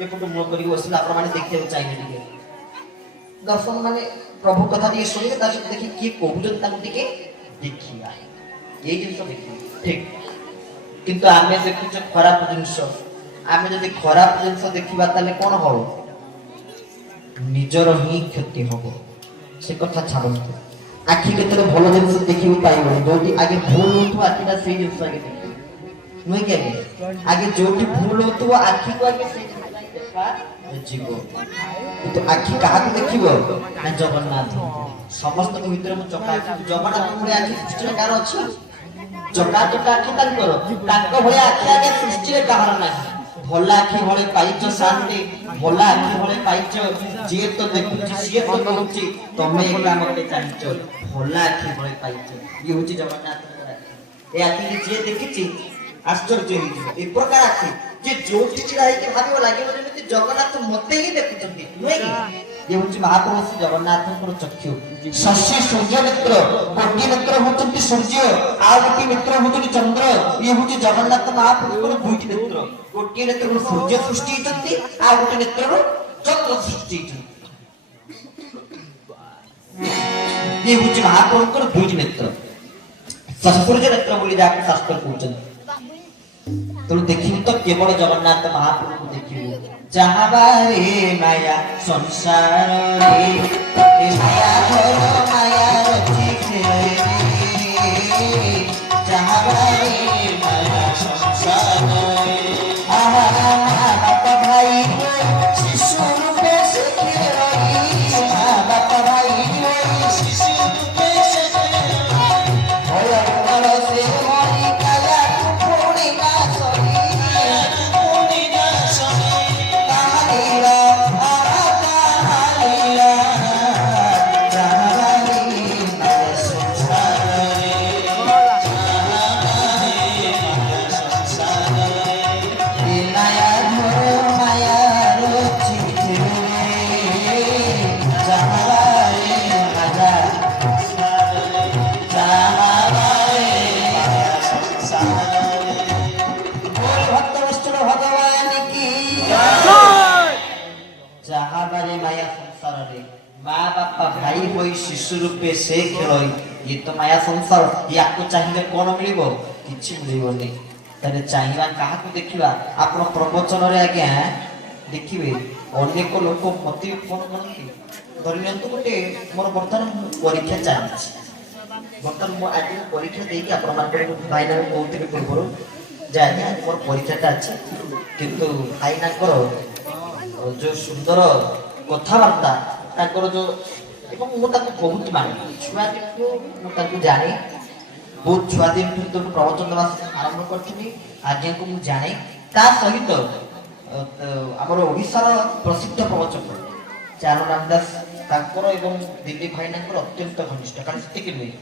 ଏପଟୁ ମୁହ କରିକି ବସିଲେ ଆପଣ ମାନେ ଦେଖିବାକୁ ଚାହିଁବେ ଟିକେ ଦର୍ଶନ ମାନେ ପ୍ରଭୁ କଥା ଟିକେ ଶୁଣିବେ ତା ସହିତ ଦେଖି କିଏ କହୁଛନ୍ତି ତାଙ୍କୁ ଟିକେ ଦେଖିବା ଏଇ ଜିନିଷ ଦେଖିବା ଠିକ କିନ୍ତୁ ଆମେ ଦେଖୁଛେ ଖରାପ ଜିନିଷ ଆମେ ଯଦି ଖରାପ ଜିନିଷ ଦେଖିବା ତାହେଲେ କଣ ହବ ନିଜର ହିଁ କ୍ଷତି ହବ ସେ କଥା ଛାଡ଼ନ୍ତୁ ଆଖି କେତେବେଳେ ଭଲ ଜିନିଷ ଦେଖିବାକୁ ପାଇବନି ଯୋଉଠି ଆଗେ ଭୁଲ ହଉଥିବ ଆଖିଟା ସେଇ ଜିନିଷ ଆଗେ ଦେଖିବ ନୁହେଁ କି ଆଗେ ଯୋଉଠି ଭୁଲ ହଉଥିବ ଆଖିକୁ ଆଗେ ସେଇ ଜିନିଷ ଦେଖା ଯିବ କିନ୍ତୁ ଆଖି କାହାକୁ ଦେଖିବ ନା ଜଗନ୍ନାଥ ସମସ୍ତଙ୍କ ଭିତରେ ମୁଁ ଚକା ଜଗନ୍ନାଥ ଭଳିଆ ଆଖି ସୃଷ୍ଟିରେ କାହାର ଅଛି ଚକାଚକା ଆଖି ତାଙ୍କର ତାଙ୍କ ଭଳିଆ ଆଖି ଆଗେ ସୃଷ୍ଟିରେ କାହାର ନାହିଁ ଭଲ ଆଖି ଭଳି ପାଇଛ ଶାନ୍ତି ଭଲ ଆଖି ଭଳି ପାଇଛ ଯିଏ ତ ଦେଖୁଛି ସିଏ ତ କହୁଛି ତମେ ଏକା ମତେ ଚାହିଁଛ ଭଲ ଆଖି ଭଳି ପାଇଛ ଇଏ ହଉଛି ଜଗନ୍ନାଥଙ୍କର ଆଖି ଏ ଆଖିକି ଯିଏ ଦେଖିଛି ଆଶ୍ଚର୍ଯ୍ୟ ହେଇଯିବ ଏ ପ୍ରକାର ଆଖି ଯେ ଯୋଉଠି ଛିଡ଼ା ହେଇକି ଭାବିବ ଲାଗିବ ଯେମିତି ଜଗନ୍ନାଥ ମତେ ହିଁ ଦେଖୁଛନ୍ତି ନୁହେଁ କି ଇଏ ହଉଛି ମହାପ୍ରଭୁ ଶ୍ରୀ ଜଗନ୍ନାଥଙ୍କର ଚକ୍ଷୁ ଶଶୀ ସୂର୍ଯ୍ୟ ନେତ୍ର ଗୋଟିଏ ନେତ୍ର ହଉଛନ୍ତି ସୂର୍ଯ୍ୟ ଆଉ ଗୋଟିଏ ନେତ୍ର ହଉଛନ୍ତି ଚନ୍ଦ୍ର ଇଏ ହଉଛି ଜଗନ୍ନାଥ ମହାପ୍ରଭୁଙ୍କର ଦୁଇଟି ନେତ୍ର ଗୋଟିଏ ନେତ୍ରରୁ ସୂର୍ଯ୍ୟ ସୃଷ୍ଟି ହେଇଛନ୍ତି ଆଉ ଗୋଟିଏ ନେତ୍ରରୁ ଚନ୍ଦ୍ର ସୃଷ୍ଟି ହେଇଛନ୍ତି ଇଏ ହଉଛି ମହାପ୍ରଭୁଙ୍କର ଦୁଇଟି ନେତ୍ର ସୂର୍ଯ୍ୟ ନେତ୍ର ବୋଲି ଯାହାକୁ ଶାସ୍ତ୍ର କହୁଛନ୍ତି ତେଣୁ ଦେଖିବୁ ତ କେବଳ ଜଗନ୍ନାଥ ମହାପ୍ରଭୁଙ୍କୁ ଦେଖିବୁ ଯାହା ବାରେ ମାୟା ସଂସାରରେ ଏ ମାୟା ଘର ମାୟା ରଚି ଯାହା ବାରେ ମାୟା ସଂସାରରେ ଆହା ବାପ ଭାଇ ଶିଶୁ ରୂପେ ସେ ଖେଳଇ ବାପ ଭାଇ ଶିଶୁ ରୂପେ ସେ शिशु रूपे से खेल ये तो माया संसार या चाहिए कौन मिल कि मिलनी चाहिए क्या देखा आप प्रवचन आज्ञा देखिए अनेक लोक मत फोन करते धरी गोटे मोर बर्तमान परीक्षा चलती बर्तमान मुझे परीक्षा देकी भाईना कहते पूर्व जे आज्ञा मोर परीक्षाटा अच्छे किंतु भाईना जो सुंदर कथबार्ता जो बहुत माने छुआ दिन को जाने बहुत छुआ दिन प्रवचन देवा आरंभ करी आज्ञा को मुझे जाने ता सहित आमर ओडिशार प्रसिद्ध प्रवचक चारण रामदास एवं दिलीप भाईना अत्यंत घनिष्ठ कारण से नुहे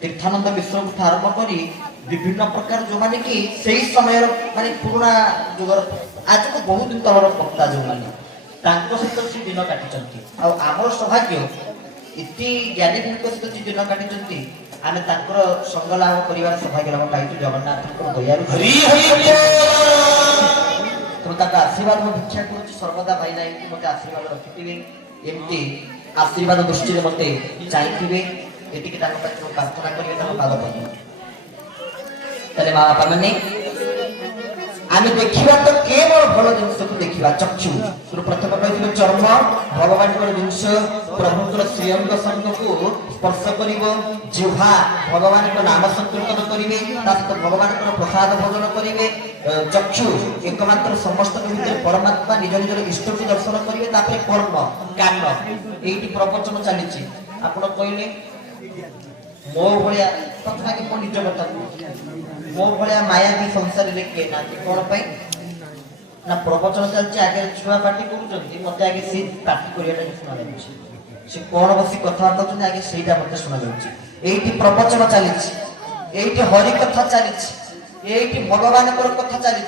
तीर्थानंद मिश्र आरंभ कर विभिन्न प्रकार जो माने कि सही समय माने पुराना जुगर आज को बहुत दिन तलर वक्ता जो माने सहित से दिन काटी आमर सौभाग्य इति ज्ञानी सहित से दिन काटी आम संग लाभ कर सौभाग्य लाभ पाई जगन्नाथ दयालु आशीर्वाद भिक्षा कर सर्वदा भाई ना मत आशीर्वाद रखिथे एमती आशीर्वाद दृष्टि मत चाहिए ये प्रार्थना करेंगे पाद पड़े माँ बापा मैंने आम देखा तो केवल भल जिनस को देखा चक्षु प्रथम कही चर्म भगवान जिनस प्रभु श्रीअंग संग को स्पर्श कर जिह्वा भगवान नाम संकीर्तन करेंगे भगवान प्रसाद भोजन करेंगे चक्षु एकमात्र समस्त परमात्मा निज निजर इष्ट को दर्शन करेंगे कर्म कान ये प्रवचन चली आप कहले मो भाया तथा मो निज कथा मो भाया माया भी संसार कौन ना प्रवचन चलती आगे छुआ पार्टी कर मत आगे सी पार्टी करने शुणा से कौन बस कथबार्ता होती आगे से मत शुणा ये प्रवचन चली हरि कथा चली भगवान कथा चली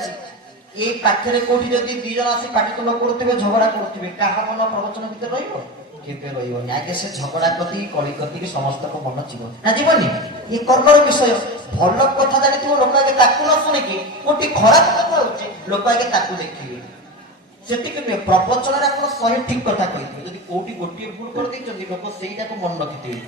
ये पाखे कौटी जदि दी जन आसी पाटी तुल करुवे झगड़ा करुवे क्या मन प्रवचन भितर रही आगे से झगड़ा कति कली कति समस्त को मन जीव ना जीवनी ये कर्मर विषय भल कथा जानी लोक आगे न शुणिकी गोटे खराब कथा हो लोक आगे देखिए ସେତିକି ନୁହେଁ, ପ୍ରବଚନରେ ଆପଣ 100 ଠିକ କଥା କହିଥିବେ, ଯଦି କୋଉଠି ଗୋଟିଏ ଭୁଲ କରିଦେଇଛନ୍ତି ଲୋକ ସେଇଟାକୁ ମନେ ରଖିଥିବେ,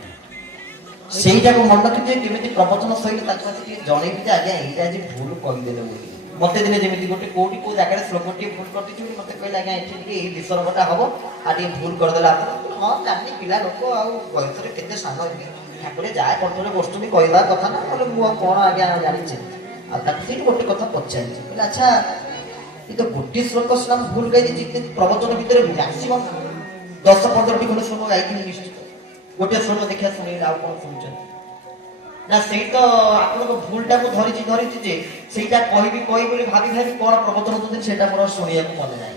ସେଇଟାକୁ ମନେ ରଖିଥିବେ। କେମିତି ପ୍ରବଚନ ଶୈଳୀ ତାକୁ ଆସି ଟିକେ ଜଣେଇବି ଯେ ଆଜ୍ଞା ଏଇଟା ଆଜି ଭୁଲ କହିଦେଲେ ବୋଲି। ମତେ ଦିନେ ଯେମିତି ଗୋଟେ କୋଉଠି କୋଉ ଜାଗାରେ ଶ୍ଲୋକଟିଏ ଭୁଲ କରିଦେଇଛି ବୋଲି ମତେ କହିଲେ ଆଜ୍ଞା ଏଠି ଟିକେ ଏଇ ବିସର୍ଗଟା ହବ ଆଉ ଟିକେ ଭୁଲ କରିଦେଲେ ଆପଣ। ହଁ ଜାଣିନି, ପିଲା ଲୋକ ଆଉ ବୟସରେ କେତେ ସାନ ହେବି, ଠାକୁରେ ଯାହା କଣ୍ଠରେ ବସୁଛନ୍ତି କହିବା କଥା ନା, କହିଲେ ମୁଁ ଆଉ କଣ ଆଜ୍ଞା ଜାଣିଛି। ଆଉ ତାକୁ ସେଇଠି ଗୋଟେ କଥା ପଚାରିଛି, କହିଲେ ଆଚ୍ଛା ଏ ତ ଗୋଟିଏ ଶ୍ଲୋକ ସିନା ଭୁଲ ଗାଇଦେଇଛି, ପ୍ରବଚନ ଭିତରେ ଆସିବ 10-15ଟି ଖଣ୍ଡେ ଶ୍ଲୋକ ଗାଇଥିଲି ନିଶ୍ଚିତ। ଗୋଟିଏ ଶ୍ଲୋକ ଦେଖିବା ଶୁଣେଇଲେ ଆଉ କଣ ଶୁଣୁଛନ୍ତି ନା, ସେଇ ତ ଆପଣଙ୍କ ଭୁଲଟାକୁ ଧରିଛି ଯେ ସେଇଟା କହିବି ବୋଲି ଭାବି କଣ ପ୍ରବଚନ ଦଉଛନ୍ତି ସେଇଟା ମୋର ଶୁଣିବାକୁ ମନେ ନାହିଁ।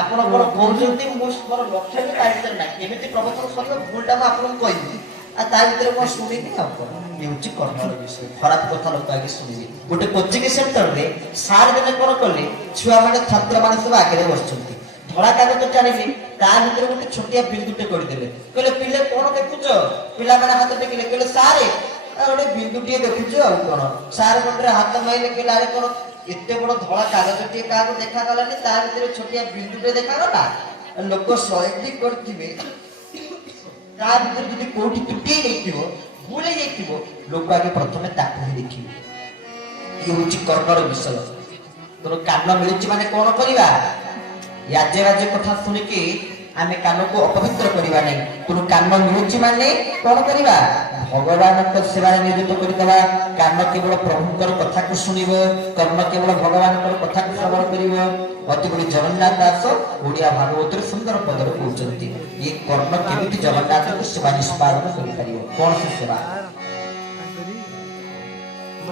ଆପଣ କଣ କହୁଛନ୍ତି ମୁଁ ମୋର ଲକ୍ଷ୍ୟ ତା ଭିତରେ ନାହିଁ, କେମିତି ପ୍ରବଚନ ସରିବ ଭୁଲଟା ମୁଁ ଆପଣଙ୍କୁ କହିବି ଆଉ ତା ଭିତରେ ମୁଁ ଶୁଣିନି ଆଉ କଣ। ଇଏ ହଉଛି କର୍ମର ବିଷୟ, ଖରାପ କଥା ଲୋକ ଆଗେ ଶୁଣିବେ। ଗୋଟେ କୋଚିଂ ସେଣ୍ଟରରେ ସାର୍ ଦିନେ କଣ କଲେ, ଛୁଆମାନେ ଛାତ୍ରମାନେ ସବୁ ଆଗରେ ବସିଛନ୍ତି, ଧଳା କାଗଜ ଟାଣିଲେ, ତା ଭିତରେ ଗୋଟେ ଛୋଟିଆ ବିନ୍ଦୁଟେ କରିଦେଲେ, କହିଲେ ପିଲେ କଣ ଦେଖୁଛ? ପିଲାମାନେ ହାତ ଟେକିଲେ, କହିଲେ ସାରେ ଗୋଟେ ବିନ୍ଦୁଟିଏ ଦେଖୁଛୁ ଆଉ କଣ। ସାର୍ ମୁଣ୍ଡରେ ହାତ ମାରିଲେ, କହିଲେ ଆରେ କଣ ଏତେ ବଡ ଧଳା କାଗଜଟିଏ କାହାକୁ ଦେଖାଗଲାନି, ତା ଭିତରେ ଛୋଟିଆ ବିନ୍ଦୁଟେ ଦେଖାଗଲା। ଲୋକ 100ଟି କରିଥିବେ, ତା ଭିତରେ ଯଦି କୋଉଠି ତ୍ରୁଟି ହେଇଯାଇଥିବ, ଭୁଲ ହେଇଯାଇଥିବ, ଲୋକ ଆଗେ ପ୍ରଥମେ ତାକୁ ହିଁ ଦେଖିବେ। ଇଏ ହଉଛି କର୍ମର ବିଷୟ। ତୋର କାନ ମିଳୁଛି ମାନେ କଣ କରିବା? ଆଜେ ବାଜେ କଥା ଶୁଣିକି ଆମେ କାନକୁ ଅପବିତ୍ର କରିବା ନାହିଁ। ତେଣୁ କାନ ମିଳୁଛି ମାନେ କଣ କରିବା? ଭଗବାନଙ୍କ ସେବାରେ ନିୟୋଜିତ କରିଦେବା। କାନ କେବଳ ପ୍ରଭୁଙ୍କର କଥାକୁ ଶୁଣିବ, କର୍ମ କେବଳ ଭଗବାନଙ୍କର କଥାକୁ ଶ୍ରବଣ କରିବ। ଅତିବଡ଼ି ଜଗନ୍ନାଥ ଦାସ ଓଡ଼ିଆ ଭାଗବତରେ ସୁନ୍ଦର ପଦରେ କହୁଛନ୍ତି, ଏ କର୍ମ କେମିତି ଜଗନ୍ନାଥଙ୍କୁ ସେବା ନିଷ୍ପାଦନ କରିପାରିବ। କଣ ସେ ସେବା?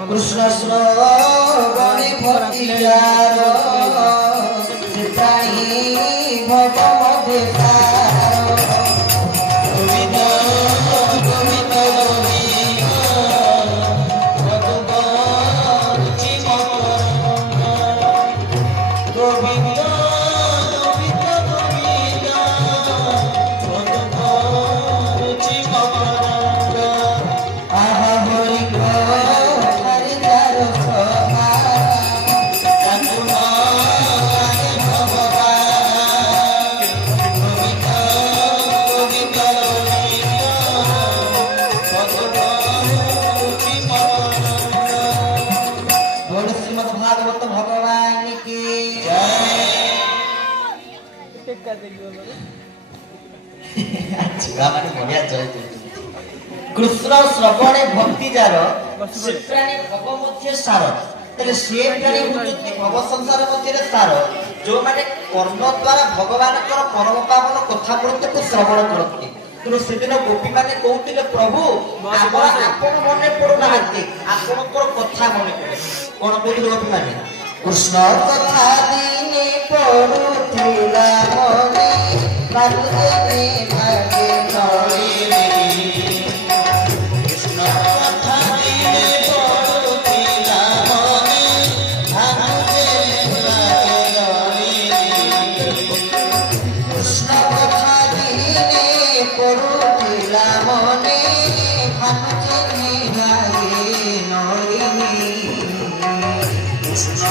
କୃଷ୍ଣ ଶ୍ରବଣେ ଭକ୍ତି ଯାର ପ୍ରାଣୀ ଭବ ମଧେ ସାର। ଗୋବିନ୍ଦ ଗୋବିନ୍ଦ ଗୋବିନ୍ଦ ରୁଚି ମକରନ୍ଦ। ଗୋବିନ୍ଦ ଗୋବିନ୍ଦ ଗୋବିନ୍ଦ ରୁଚି ମକରନ୍ଦ। ଆହା ହରି କୃଷ୍ଣ ଶ୍ରବଣେ ଭକ୍ତି ଯାର ସେ ପ୍ରାଣୀ ଭବ ମଧ୍ୟ ସାର। ତାହେଲେ ସେ ପ୍ରାଣୀ ହଉଛନ୍ତି ଭବ ସଂସାର ମଧ୍ୟରେ ସାର, ଯୋଉମାନେ କର୍ମ ଦ୍ୱାରା ଭଗବାନଙ୍କର ପରମ ପାବନ କଥା ପ୍ରତ୍ୟେକ ଶ୍ରବଣ କରନ୍ତି। ତେଣୁ ସେଦିନ ଗୋପୀମାନେ କହୁଥିଲେ, ପ୍ରଭୁ ଆମର ଆପଣ ମନେ ପଡୁନାହାନ୍ତି, ଆପଣଙ୍କର କଥା ମନେ ପଡେ। କଣ କହୁଥିଲେ ଗୋପୀମାନେ? କୃଷ୍ଣ କଥା ଦିନେ ପଡୁଥିଲା ମନେ, ବାସୁଦେବୀ ଭାଗେ ନଳିରେ। କୃଷ୍ଣ କଥା ଦିନେ ପଡୁଥିଲା ମନେ, ବାସୁଦେବୀ ଭାଗେ ନଳିରେ। କୃଷ୍ଣ କଥା ଦିନେ ପଡୁଥିଲା ମନେ, ବାସୁଦେବୀ ଭାଗେ ନଳିରେ। କୃଷ୍ଣ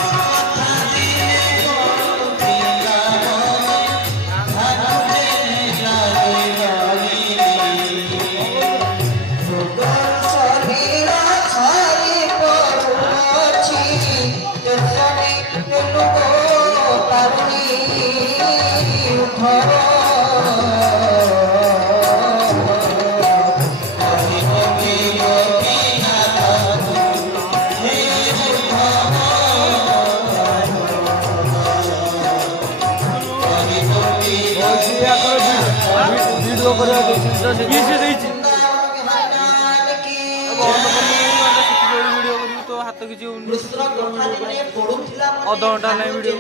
ଅଧଘଣ୍ଟା ନାଇଁ ଭିଡିଓ